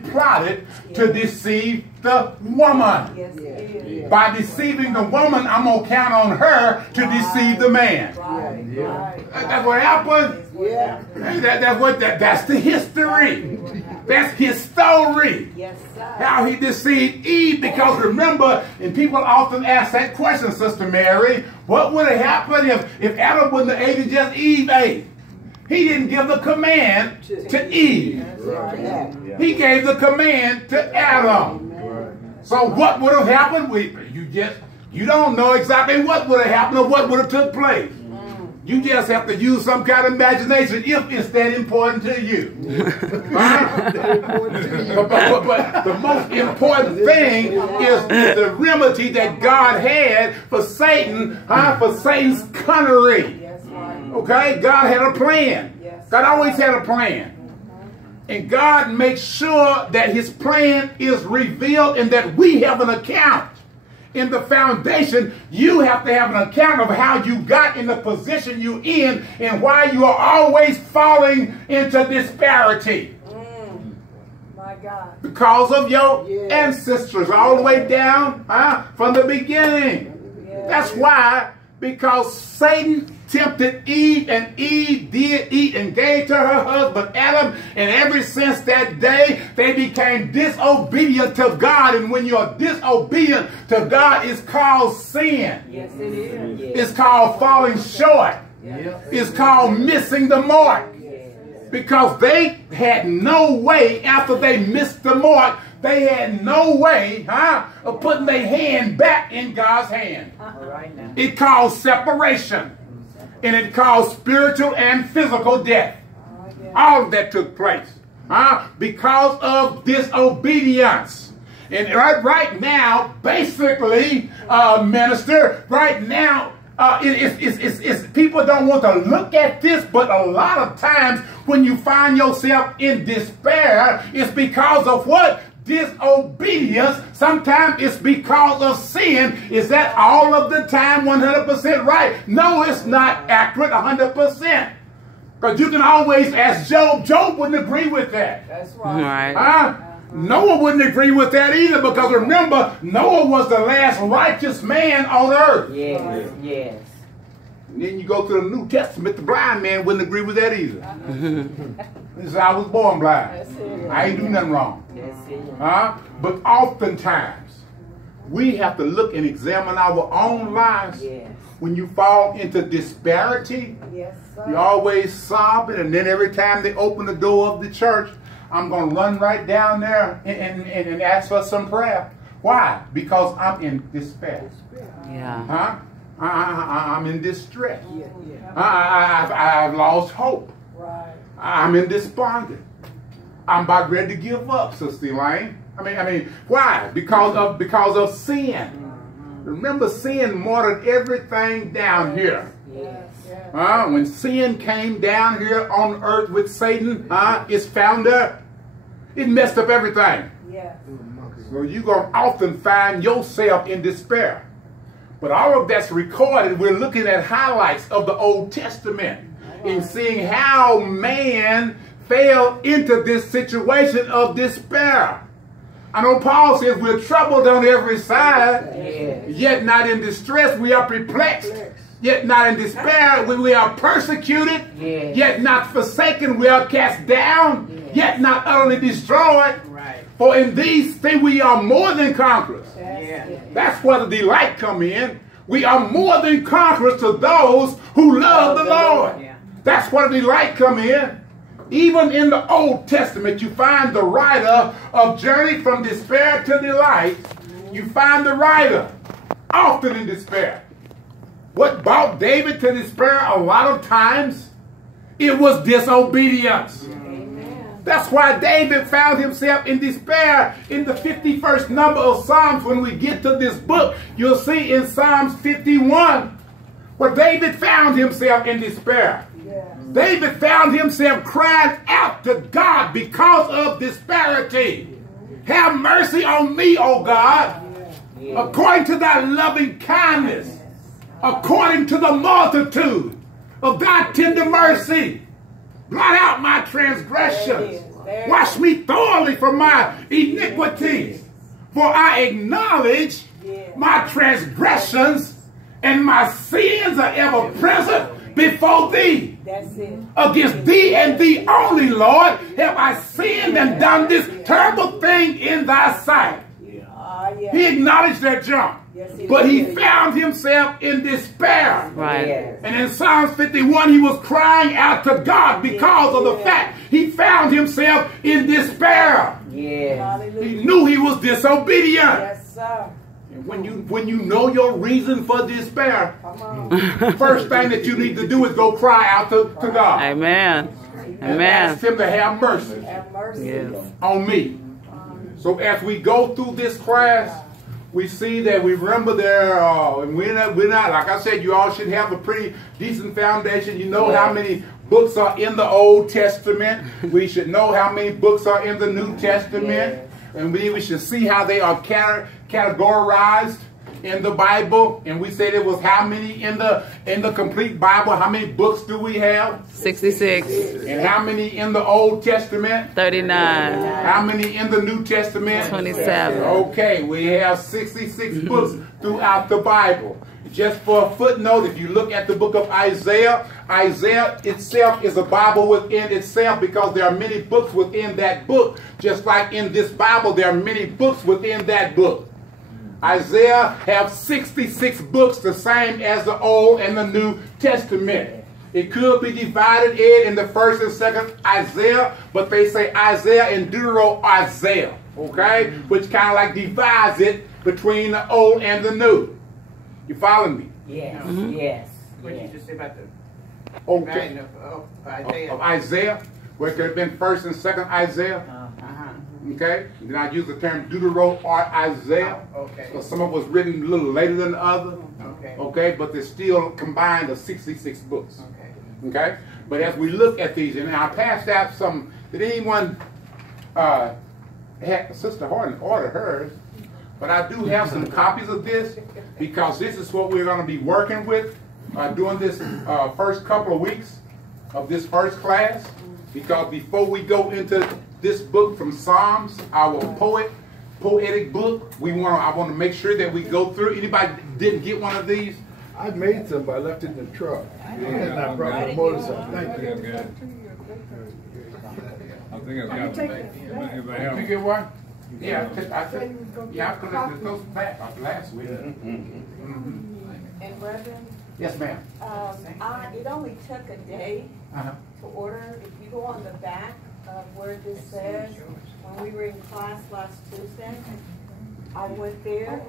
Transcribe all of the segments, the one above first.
plotted to deceive the woman. By deceiving the woman, I'm going to count on her to deceive the man. That's what happened. That's the history. That's his story. How he deceived Eve. Because remember, and people often ask that question, Sister Mary, what would have happened if Adam wouldn't have ate just Eve ate? He didn't give the command to Eve. He gave the command to Adam. So what would have happened? You don't know exactly what would have happened or what would have took place. You just have to use some kind of imagination if it's that important to you. But the most important thing is the remedy that God had for Satan, for Satan's cunnery. Okay? God had a plan. God always had a plan. And God makes sure that his plan is revealed and that we have an account. In the foundation, you have to have an account of how you got in the position you're in and why you are always falling into disparity. My God. Because of your ancestors all the way down from the beginning. That's why, because Satan tempted Eve, and Eve did eat and gave to her husband Adam, and ever since that day they became disobedient to God. And when you're disobedient to God, it's called sin. Yes, it is. It's called falling short. It's called missing the mark. Because they had no way, after they missed the mark, they had no way of putting their hand back in God's hand. It caused separation. And it caused spiritual and physical death. All of that took place because of disobedience. And right now, basically, minister, right now, people don't want to look at this, but a lot of times when you find yourself in despair, it's because of what? Disobedience. Sometimes it's because of sin. Is that all of the time 100% right? No, it's not accurate 100%. Because you can always ask Job. Job wouldn't agree with that. That's right. Noah wouldn't agree with that either, because remember, Noah was the last righteous man on earth. Yes, yes. And then you go to the New Testament, the blind man wouldn't agree with that either. This is I was born blind. I ain't do nothing wrong. But oftentimes, we have to look and examine our own lives. When you fall into disparity, you're always sobbing, and then every time they open the door of the church, I'm going to run right down there and ask for some prayer. Why? Because I'm in despair. I'm in distress. I've lost hope. I'm in despondent. I'm about ready to give up, Sister Elaine. I mean, why? Because of sin. Remember, sin watered everything down here. When sin came down here on earth with Satan, its founder, it messed up everything. So you're going to often find yourself in despair. But all of that's recorded. We're looking at highlights of the Old Testament and seeing how man fell into this situation of despair. I know Paul says we're troubled on every side, yet not in distress. We are perplexed, yet not in despair. We are persecuted, yet not forsaken. We are cast down, yet not utterly destroyed. For in these things we are more than conquerors. That's where the delight come in. We are more than conquerors to those who love the Lord. That's where the delight come in. Even in the Old Testament, you find the writer of Journey from Despair to Delight. You find the writer often in despair. What brought David to despair a lot of times? It was disobedience. Amen. That's why David found himself in despair in the 51st number of Psalms. When we get to this book, you'll see in Psalms 51 where David found himself in despair. David found himself crying out to God because of disparity. Have mercy on me, O God, according to thy loving kindness, according to the multitude of thy tender mercy. Blot out my transgressions. Wash me thoroughly from my iniquities. For I acknowledge my transgressions, and my sins are ever present before thee. That's it. Against thee and thee only, Lord, have I sinned and done this terrible thing in thy sight. He acknowledged that junk. But he found himself in despair. Right. And in Psalms 51, he was crying out to God because of the fact he found himself in despair. He knew he was disobedient. Yes, sir. And when you know your reason for despair, first thing that you need to do is go cry out to God. Amen. And Amen. ask him to have mercy Have mercy. Yes. on me. So as we go through this class, we see that we remember there, and we're not, like I said, you all should have a pretty decent foundation. You know how many books are in the Old Testament. We should know how many books are in the New Testament. And we should see how they are categorized in the Bible. And we said it was how many in the complete Bible. How many books do we have? 66. And how many in the Old Testament? 39. How many in the New Testament? 27. Okay, we have 66 books throughout the Bible. Just for a footnote, if you look at the book of Isaiah, Isaiah itself is a Bible within itself because there are many books within that book. Just like in this Bible, there are many books within that book. Isaiah have 66 books, the same as the Old and the New Testament. It could be divided in the first and second Isaiah, but they say Isaiah and Deutero-Isaiah, okay? Which kind of like divides it between the Old and the New. You following me? Yes, yes. What did you just say about the Okay. dividing of Isaiah? Of Isaiah, where it could have been first and second Isaiah. Okay? Then I use the term Deutero-Isaiah. Okay. So some of it was written a little later than the other. Okay. Okay, but they're still combined of 66 books. Okay. Okay? But as we look at these, and I passed out some, did anyone, Sister Horton order hers, but I do have some copies of this because this is what we're going to be working with during this first couple of weeks of this first class. Because before we go into this book from Psalms, our poetic book, I want to make sure that we go through. Anybody didn't get one of these? I made some, but I left it in the truck. And I brought my motorcycle. Thank you. I think I've got it. You get one? Yeah, I collected those back up last week. And Reverend, Yes, ma'am. it only took a day to order. If you go on the back of where this says, when we were in class last Tuesday, I went there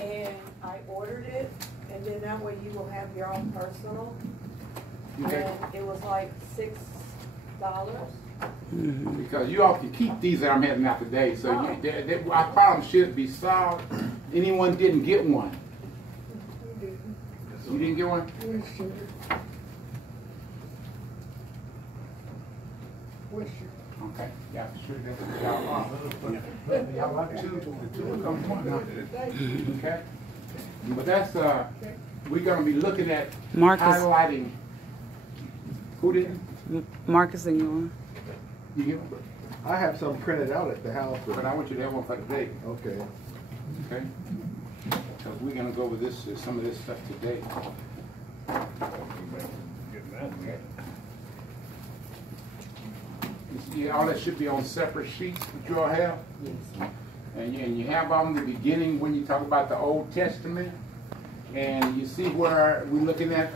and I ordered it, and then that way you will have your own personal. Okay. And it was like $6. Because you all can keep these that I'm having out today, so our problem should be solved. Anyone didn't get one? You didn't get one? Okay, yeah, sure that's what y'all are. Y'all like the two will come one. Okay? But that's, we're going to be looking at Marcus. highlighting. Who did? Marcus and you. You get one? I have some printed out at the house. But I want you to have one for today. Okay. Okay? Because we're going to go over this, some of this stuff today. You see, all that should be on separate sheets that you all have. Yes. And you have on the beginning when you talk about the Old Testament. And you see where we're looking at,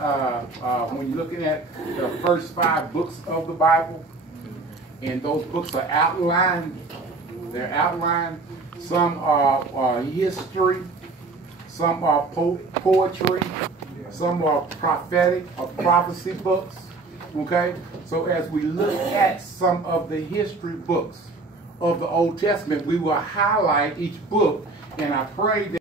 when you're looking at the first 5 books of the Bible. And those books are outlined. They're outlined. Some are history. Some are poetry. Some are prophetic or prophecy books. Okay? So as we look at some of the history books of the Old Testament, we will highlight each book. And I pray that